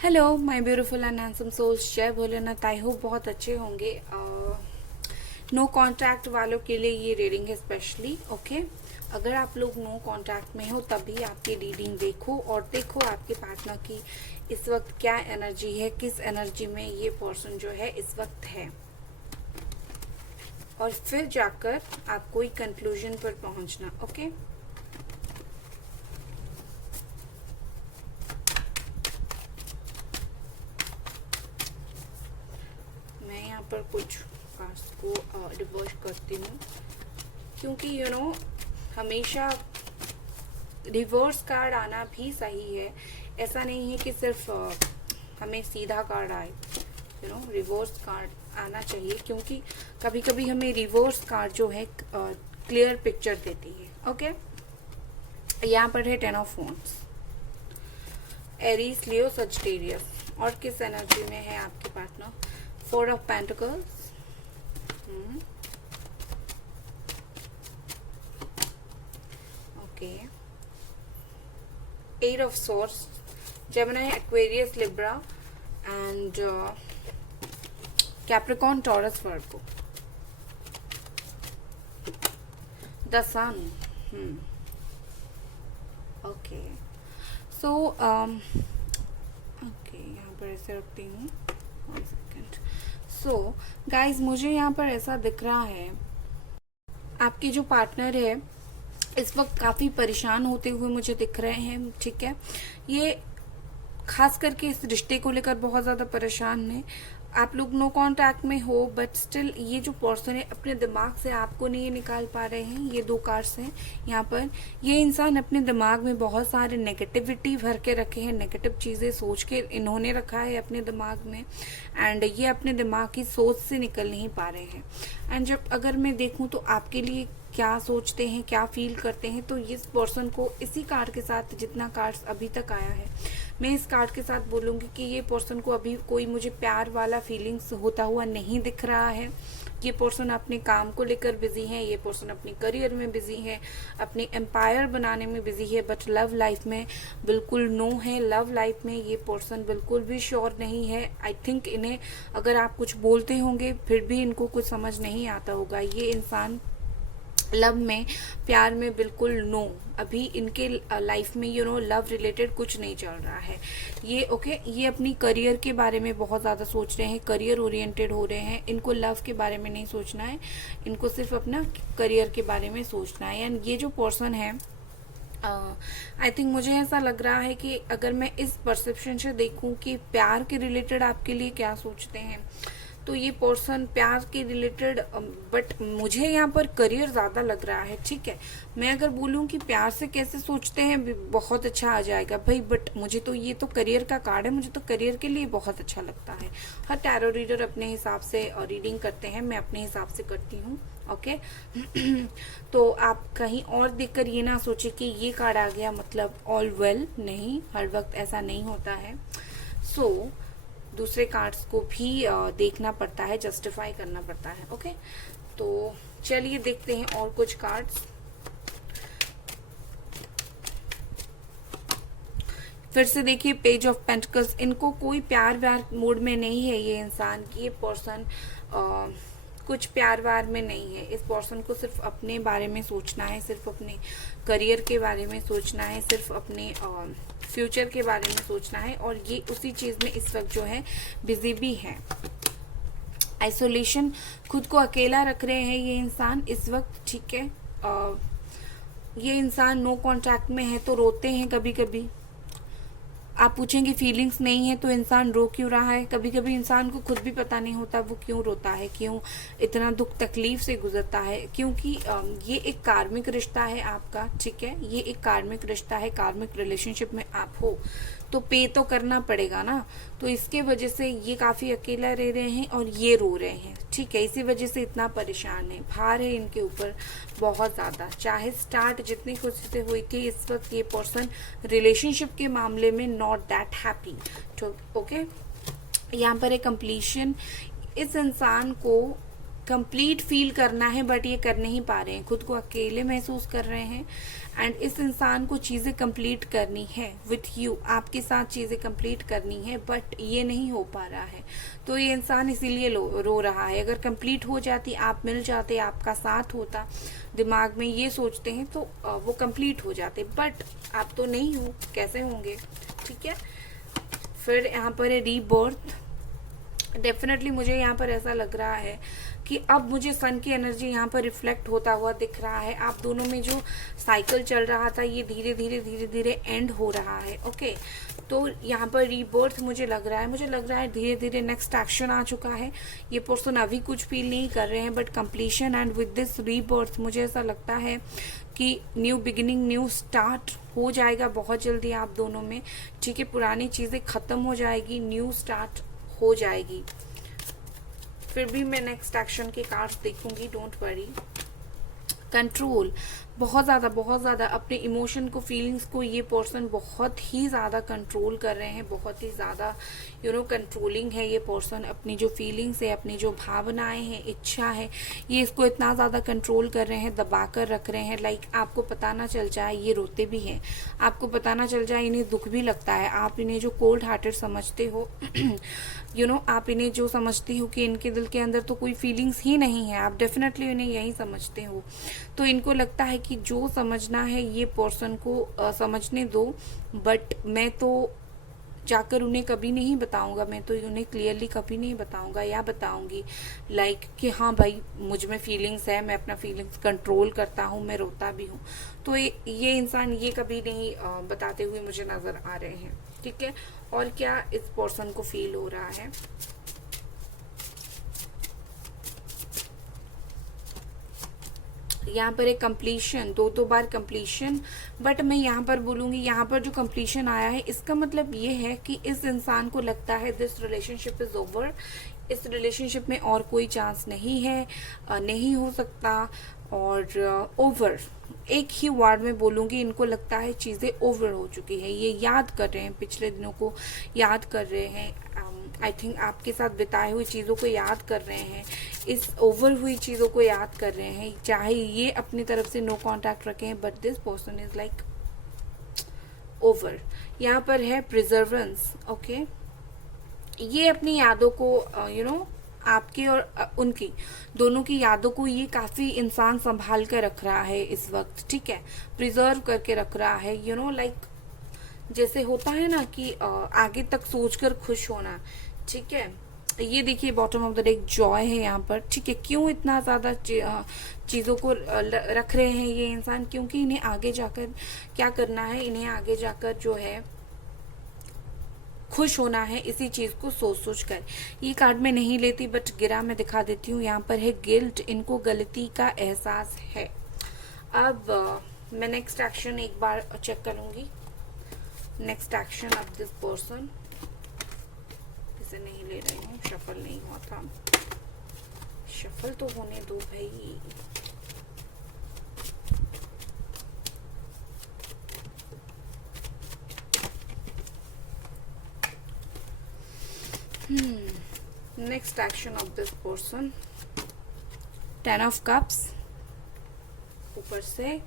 Hello my beautiful and handsome souls, जय Bholenath. I hope बहुत अच्छे होंगे। नो कॉन्टैक्ट वालों के लिए ये रीडिंग है स्पेशली। ओके, अगर आप लोग नो कॉन्टैक्ट में हो तभी आपकी रीडिंग देखो और देखो आपके पार्टनर की इस वक्त क्या एनर्जी है, किस एनर्जी में ये पर्सन जो है इस वक्त है, और फिर जाकर आप कोई कंक्लूजन पर पहुंचना। ओके, मैं यहाँ पर कुछ कार्ड्स को रिवर्स करती हूँ क्योंकि हमेशा रिवर्स कार्ड आना भी सही है। ऐसा नहीं है कि सिर्फ हमें सीधा कार्ड आए, रिवर्स कार्ड आना चाहिए क्योंकि कभी कभी हमें रिवर्स कार्ड जो है क्लियर पिक्चर देती है। ओके, यहाँ पर है 10 of wands, Aries, Leo, Sagittarius. और किस एनर्जी में है आपके partner? 4 of pentacles, okay, 8 of swords, Gemini, Aquarius, Libra and Capricorn, Taurus, Virgo. The sun. Okay, so okay, यहाँ पर ऐसे रखती हूँ। 1 सेकेंड। सो गाइज, मुझे यहाँ पर ऐसा दिख रहा है आपके जो पार्टनर है इस वक्त काफ़ी परेशान होते हुए मुझे दिख रहे हैं। ठीक है, ये खास करके इस रिश्ते को लेकर बहुत ज़्यादा परेशान है। आप लोग नो कांटेक्ट में हो बट स्टिल ये जो पर्सन है अपने दिमाग से आपको नहीं निकाल पा रहे हैं। ये 2 कार्ड्स हैं यहाँ पर। ये इंसान अपने दिमाग में बहुत सारे नेगेटिविटी भर के रखे हैं, नेगेटिव चीज़ें सोच के इन्होंने रखा है अपने दिमाग में, एंड ये अपने दिमाग की सोच से निकल नहीं पा रहे हैं। एंड जब अगर मैं देखूँ तो आपके लिए क्या सोचते हैं, क्या फील करते हैं, तो इस पर्सन को इसी कार्ड के साथ, जितना कार्ड्स अभी तक आया है, मैं इस कार्ड के साथ बोलूँगी कि ये पर्सन को अभी कोई मुझे प्यार वाला फीलिंग्स होता हुआ नहीं दिख रहा है। ये पर्सन अपने काम को लेकर बिजी है, ये पर्सन अपने करियर में बिजी है, अपने एम्पायर बनाने में बिजी है, बट लव लाइफ में बिल्कुल नो है। लव लाइफ में ये पर्सन बिल्कुल भी श्योर नहीं है। आई थिंक इन्हें अगर आप कुछ बोलते होंगे फिर भी इनको कुछ समझ नहीं आता होगा। ये इंसान लव में, प्यार में बिल्कुल नो। अभी इनके लाइफ में लव रिलेटेड कुछ नहीं चल रहा है। ये ये अपनी करियर के बारे में बहुत ज़्यादा सोच रहे हैं, करियर ओरिएंटेड हो रहे हैं। इनको लव के बारे में नहीं सोचना है, इनको सिर्फ अपना करियर के बारे में सोचना है। एंड ये जो पर्सन है, आई थिंक मुझे ऐसा लग रहा है कि अगर मैं इस परसेप्शन से देखूं कि प्यार के रिलेटेड आपके लिए क्या सोचते हैं, तो ये पर्सन प्यार के रिलेटेड, बट मुझे यहाँ पर करियर ज़्यादा लग रहा है। ठीक है, मैं अगर बोलूँ कि प्यार से कैसे सोचते हैं बहुत अच्छा आ जाएगा भाई, बट मुझे तो ये तो करियर का कार्ड है, मुझे तो करियर के लिए बहुत अच्छा लगता है। हर टैरो रीडर अपने हिसाब से रीडिंग करते हैं, मैं अपने हिसाब से करती हूँ। ओके तो आप कहीं और देखकर ये ना सोचे कि ये कार्ड आ गया मतलब ऑल वेल, नहीं, हर वक्त ऐसा नहीं होता है। दूसरे कार्ड्स को भी देखना पड़ता है, जस्टिफाई करना पड़ता है। ओके, तो चलिए देखते हैं और कुछ कार्ड्स। फिर से देखिए, पेज ऑफ पेंटिकल्स। इनको कोई प्यार व्यार मूड में नहीं है ये इंसान की। ये पर्सन कुछ प्यार वार में नहीं है। इस पर्सन को सिर्फ अपने बारे में सोचना है, सिर्फ अपने करियर के बारे में सोचना है, सिर्फ अपने फ्यूचर के बारे में सोचना है, और ये उसी चीज़ में इस वक्त जो है बिजी भी है। आइसोलेशन, खुद को अकेला रख रहे हैं ये इंसान इस वक्त। ठीक है, ये इंसान नो कांटेक्ट में है तो रोते हैं कभी कभी। आप पूछेंगे फीलिंग्स नहीं है तो इंसान रो क्यों रहा है? कभी कभी इंसान को खुद भी पता नहीं होता वो क्यों रोता है, क्यों इतना दुख तकलीफ से गुजरता है, क्योंकि ये एक कार्मिक रिश्ता है आपका। ठीक है, ये एक कार्मिक रिश्ता है, कार्मिक रिलेशनशिप में आप हो तो पे तो करना पड़ेगा ना। तो इसके वजह से ये काफ़ी अकेला रह रहे हैं और ये रो रहे हैं। ठीक है, इसी वजह से इतना परेशान है, भार है इनके ऊपर बहुत ज़्यादा। चाहे स्टार्ट जितनी खुशी से हुई थी, इस वक्त ये पर्सन रिलेशनशिप के मामले में नॉट दैट हैप्पी। तो ओके, यहाँ पर एक कंप्लीशन। इस इंसान को कंप्लीट फील करना है बट ये कर नहीं पा रहे हैं, खुद को अकेले महसूस कर रहे हैं। एंड इस इंसान को चीज़ें कंप्लीट करनी है विथ यू, आपके साथ चीज़ें कंप्लीट करनी है बट ये नहीं हो पा रहा है। तो ये इंसान इसीलिए रो रहा है। अगर कंप्लीट हो जाती, आप मिल जाते, आपका साथ होता, दिमाग में ये सोचते हैं तो वो कंप्लीट हो जाते, बट आप तो नहीं हो, कैसे होंगे? ठीक है। फिर यहाँ पर है रीबर्थ। डेफिनेटली मुझे यहाँ पर ऐसा लग रहा है कि अब मुझे सन की एनर्जी यहाँ पर रिफ्लेक्ट होता हुआ दिख रहा है। आप दोनों में जो साइकिल चल रहा था ये धीरे धीरे धीरे धीरे एंड हो रहा है। ओके, तो यहाँ पर रीबर्थ मुझे लग रहा है धीरे धीरे नेक्स्ट एक्शन आ चुका है। ये पर्सन अभी कुछ फील नहीं कर रहे हैं but completion and with this rebirth मुझे ऐसा लगता है कि न्यू बिगिनिंग, न्यू स्टार्ट हो जाएगा बहुत जल्दी आप दोनों में। ठीक है, पुरानी चीज़ें ख़त्म हो जाएगी, न्यू स्टार्ट हो जाएगी। फिर भी मैं नेक्स्ट एक्शन के कार्ड्स देखूंगी, डोंट वरी। कंट्रोल, बहुत ज़्यादा अपने इमोशन को, फीलिंग्स को ये पर्सन बहुत ही ज़्यादा कंट्रोल कर रहे हैं, बहुत ही ज़्यादा कंट्रोलिंग है ये पर्सन। अपनी जो फीलिंग्स है, अपनी जो भावनाएं हैं, इच्छा है, ये इसको इतना ज़्यादा कंट्रोल कर रहे हैं, दबा कर रख रहे हैं। लाइक आपको पता ना चल जाए ये रोते भी हैं, आपको पता ना चल जाए इन्हें दुख भी लगता है। आप इन्हें जो कोल्ड हार्टेड समझते हो आप इन्हें जो समझती हो कि इनके दिल के अंदर तो कोई फीलिंग्स ही नहीं है, आप डेफिनेटली इन्हें यही समझते हो। तो इनको लगता है कि जो समझना है ये पर्सन को समझने दो, बट मैं तो जाकर उन्हें कभी नहीं बताऊंगा, मैं तो उन्हें क्लियरली कभी नहीं बताऊंगा या बताऊंगी लाइक कि हाँ भाई मुझ में फीलिंग्स है, मैं अपना फीलिंग्स कंट्रोल करता हूँ, मैं रोता भी हूँ। तो ये इंसान ये कभी नहीं बताते हुए मुझे नजर आ रहे हैं। ठीक है, और क्या इस पर्सन को फील हो रहा है? यहाँ पर एक कंप्लीशन, दो बार कंप्लीशन, बट मैं यहाँ पर बोलूंगी यहाँ पर जो कंप्लीशन आया है इसका मतलब ये है कि इस इंसान को लगता है दिस रिलेशनशिप इज ओवर, इस रिलेशनशिप में और कोई चांस नहीं है, नहीं हो सकता। और ओवर एक ही वर्ड में बोलूंगी, इनको लगता है चीज़ें ओवर हो चुकी है। ये याद कर रहे हैं, पिछले दिनों को याद कर रहे हैं, आई थिंक आपके साथ बिताए हुई चीज़ों को याद कर रहे हैं, इस ओवर हुई चीज़ों को याद कर रहे हैं। चाहे ये अपनी तरफ से नो कांटेक्ट रखें but this person is like over. यहाँ पर है प्रिजर्वेंस। ओके, ये अपनी यादों को आपकी और उनकी दोनों की यादों को ये काफी इंसान संभाल कर रख रहा है इस वक्त। ठीक है, प्रिजर्व करके रख रहा है, लाइक जैसे होता है ना कि आगे तक सोचकर खुश होना। ठीक है, ये देखिए bottom of the deck Joy है यहाँ पर। ठीक है, क्यों इतना ज्यादा चीजों को रख रहे हैं ये इंसान? क्योंकि इन्हें आगे जाकर क्या करना है, इन्हें आगे जाकर जो है खुश होना है, इसी चीज को सोच सोच कर। ये कार्ड में नहीं लेती बट गिरा मैं दिखा देती हूँ। यहाँ पर है गिल्ट, इनको गलती का एहसास है। अब मैं नेक्स्ट एक्शन एक बार चेक करूंगी। Next action of this person, इसे नहीं ले रही हूँ, शफल नहीं हुआ था, शफल तो होने दो भाई। Next action of this person, 10 of cups, ऊपर से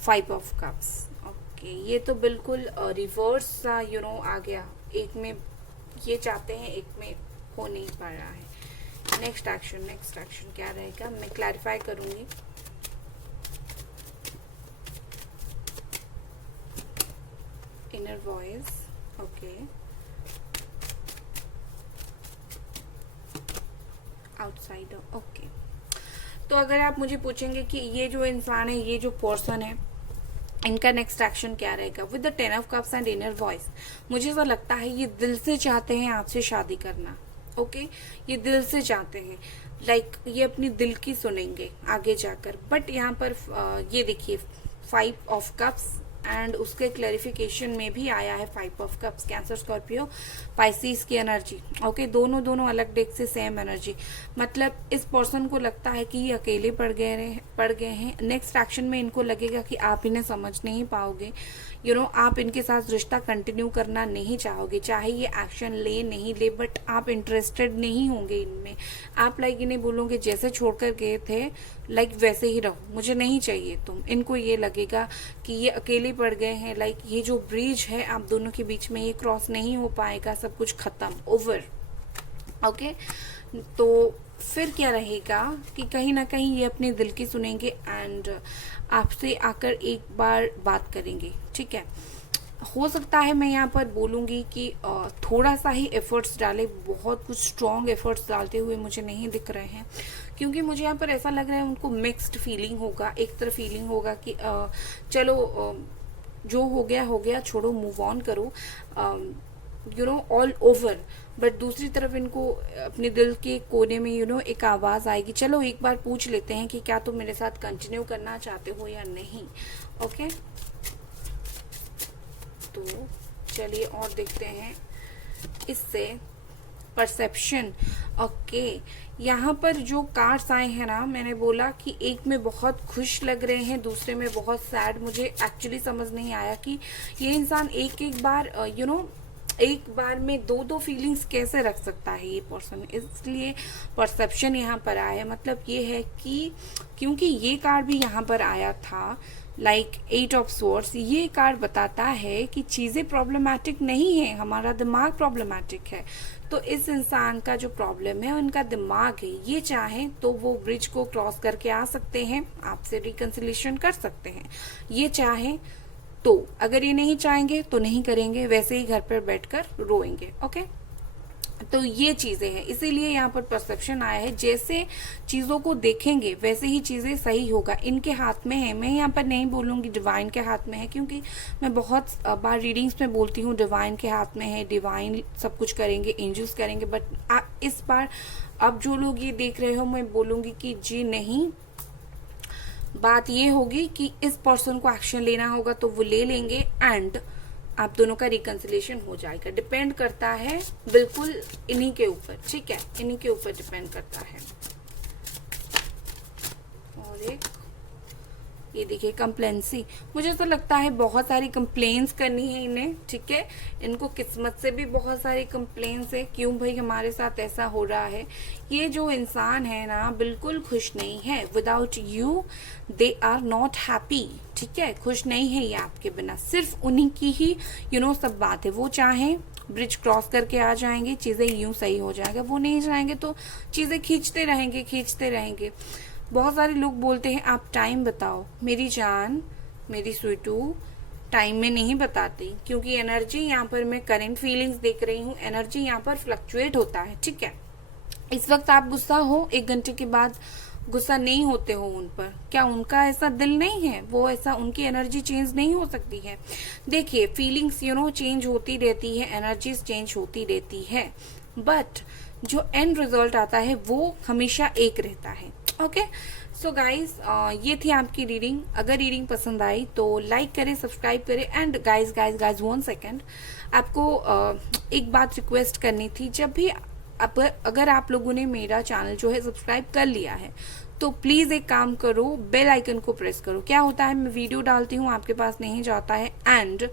5 ऑफ कप्स। ओके, ये तो बिल्कुल रिवर्स सा आ गया। एक में ये चाहते हैं, एक में हो नहीं पा रहा है। नेक्स्ट एक्शन क्या रहेगा मैं क्लैरिफाई करूंगी। Inner voice. Okay, outsider. Okay, तो अगर आप मुझे पूछेंगे कि ये जो इंसान है, ये जो पर्सन है, इनका नेक्स्ट एक्शन क्या रहेगा with the 10 of cups and inner voice, मुझे ऐसा लगता है ये दिल से चाहते हैं आपसे शादी करना। ओके, ये दिल से चाहते हैं, लाइक ये अपनी दिल की सुनेंगे आगे जाकर। बट यहाँ पर ये देखिए 5 ऑफ कप्स एंड उसके क्लैरिफिकेशन में भी आया है 5 of cups, cancer Scorpio Pisces की एनर्जी। ओके, दोनों अलग डेक से सेम एनर्जी। मतलब इस पर्सन को लगता है कि ये अकेले पड़ गए हैं। नेक्स्ट एक्शन में इनको लगेगा कि आप इन्हें समझ नहीं पाओगे, आप इनके साथ रिश्ता कंटिन्यू करना नहीं चाहोगे, चाहे ये एक्शन ले नहीं ले, बट आप इंटरेस्टेड नहीं होंगे इनमें। आप इन्हें बोलोगे जैसे छोड़कर गए थे वैसे ही रहो, मुझे नहीं चाहिए तुम। इनको ये लगेगा कि ये अकेले पड़ गए हैं, ये जो ब्रिज है आप दोनों के बीच में ये क्रॉस नहीं हो पाएगा, सब कुछ खत्म, ओवर। ओके, तो फिर क्या रहेगा कि कहीं ना कहीं ये अपने दिल की सुनेंगे एंड आपसे आकर एक बार बात करेंगे। ठीक है, हो सकता है मैं यहाँ पर बोलूँगी कि थोड़ा सा ही एफर्ट्स डाले, बहुत कुछ स्ट्रॉन्ग एफर्ट्स डालते हुए मुझे नहीं दिख रहे हैं, क्योंकि मुझे यहाँ पर ऐसा लग रहा है उनको मिक्स्ड फीलिंग होगा। एक तरफ फीलिंग होगा कि चलो जो हो गया छोड़ो, मूव ऑन करो, ऑल ओवर। बट दूसरी तरफ इनको अपने दिल के कोने में एक आवाज़ आएगी, चलो एक बार पूछ लेते हैं कि क्या तुम मेरे साथ कंटिन्यू करना चाहते हो या नहीं। ओके, तो चलिए और देखते हैं इससे परसेप्शन। ओके, यहाँ पर जो कार्ड्स आए हैं ना, मैंने बोला कि एक में बहुत खुश लग रहे हैं, दूसरे में बहुत सैड। मुझे एक्चुअली समझ नहीं आया कि ये इंसान एक बार एक बार में दो फीलिंग्स कैसे रख सकता है ये पर्सन, इसलिए परसेप्शन यहाँ पर आया। मतलब ये है कि क्योंकि ये कार्ड भी यहाँ पर आया था 8 ऑफ स्वॉर्ड्स, ये कार्ड बताता है कि चीज़ें प्रॉब्लमैटिक नहीं है, हमारा दिमाग प्रॉब्लमैटिक है। तो इस इंसान का जो प्रॉब्लम है उनका दिमाग है, ये चाहें तो वो ब्रिज को क्रॉस करके आ सकते हैं, आपसे रिकंसिलिएशन कर सकते हैं, ये चाहें तो। अगर ये नहीं चाहेंगे तो नहीं करेंगे, वैसे ही घर पर बैठकर रोएंगे। ओके, तो ये चीजें हैं, इसीलिए यहाँ पर परसेप्शन आया है। जैसे चीजों को देखेंगे वैसे ही चीजें सही होगा, इनके हाथ में है। मैं यहाँ पर नहीं बोलूंगी डिवाइन के हाथ में है, क्योंकि मैं बहुत बार रीडिंग्स में बोलती हूँ डिवाइन के हाथ में है, डिवाइन सब कुछ करेंगे, एंजल्स करेंगे। बट इस बार अब जो लोग ये देख रहे हो, मैं बोलूंगी कि जी नहीं, बात ये होगी कि इस पर्सन को एक्शन लेना होगा तो वो ले लेंगे एंड आप दोनों का रिकंसिलिएशन हो जाएगा। डिपेंड करता है बिल्कुल इन्हीं के ऊपर। ठीक है, इन्हीं के ऊपर डिपेंड करता है। और एक ये देखिए कंप्लेंसी, मुझे तो लगता है बहुत सारी कंप्लेंट्स करनी है इन्हें। ठीक है, इनको किस्मत से भी बहुत सारी कंप्लेंट्स है, क्यों भाई हमारे साथ ऐसा हो रहा है। ये जो इंसान है ना बिल्कुल खुश नहीं है, without you they are not happy. ठीक है, खुश नहीं है ये आपके बिना, सिर्फ उन्हीं की ही सब बात है। वो चाहें ब्रिज क्रॉस करके आ जाएंगे, चीजें यूं सही हो जाएगा, वो नहीं जाएंगे तो चीजें खींचते रहेंगे। बहुत सारे लोग बोलते हैं आप टाइम बताओ, मेरी जान, मेरी स्वीटू, टाइम में नहीं बताती, क्योंकि एनर्जी यहाँ पर मैं करंट फीलिंग्स देख रही हूँ, एनर्जी यहाँ पर फ्लक्चुएट होता है। ठीक है, इस वक्त आप गुस्सा हो, 1 घंटे के बाद गुस्सा नहीं होते हो उन पर, क्या उनका ऐसा दिल नहीं है, वो ऐसा, उनकी एनर्जी चेंज नहीं हो सकती है। देखिए फीलिंग्स चेंज होती रहती है, एनर्जीज चेंज होती रहती है, बट जो एंड रिजल्ट आता है वो हमेशा एक रहता है। ओके, सो गाइज ये थी आपकी रीडिंग। अगर रीडिंग पसंद आई तो लाइक करें, सब्सक्राइब करें। एंड गाइज 1 सेकेंड, आपको एक बात रिक्वेस्ट करनी थी। जब भी अगर आप लोगों ने मेरा चैनल जो है सब्सक्राइब कर लिया है तो प्लीज़ एक काम करो, बेल आइकन को प्रेस करो। क्या होता है, मैं वीडियो डालती हूँ आपके पास नहीं जाता है, एंड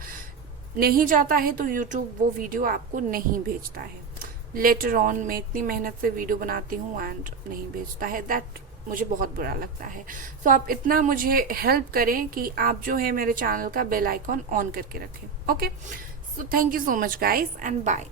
नहीं जाता है तो यूट्यूब वो वीडियो आपको नहीं भेजता है। लेटर ऑन मैं इतनी मेहनत से वीडियो बनाती हूँ एंड नहीं भेजता है, दैट मुझे बहुत बुरा लगता है। सो आप इतना मुझे हेल्प करें कि आप जो है मेरे चैनल का बेल आइकॉन ऑन करके रखें। Okay, so thank you so much guys and bye.